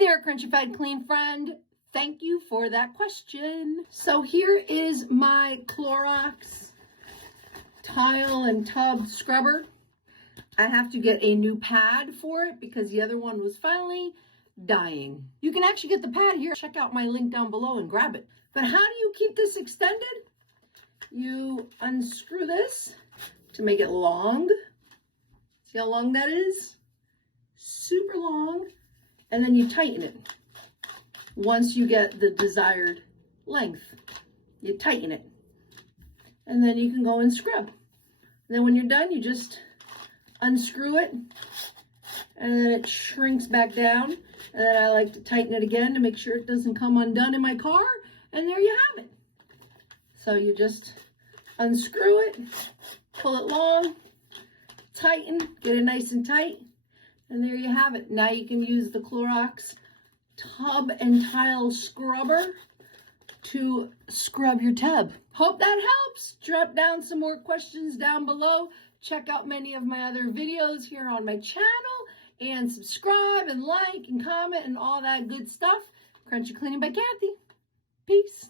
there, Crunchy Fed Clean friend. Thank you for that question. So here is my Clorox tile and tub scrubber. I have to get a new pad for it because the other one was finally dying. You can actually get the pad here. Check out my link down below and grab it. But how do you keep this extended? You unscrew this to make it long. See how long that is? Super long. And then you tighten it. Once you get the desired length, you tighten it. And then you can go and scrub. And then when you're done, you just unscrew it. And then it shrinks back down. And then I like to tighten it again to make sure it doesn't come undone in my car. And there you have it. So you just unscrew it, pull it long, tighten, get it nice and tight. And there you have it. Now you can use the Clorox tub and tile scrubber to scrub your tub. Hope that helps. Drop down some more questions down below. Check out many of my other videos here on my channel. And subscribe and like and comment and all that good stuff. Crunchy Cleaning by Kathy. Peace.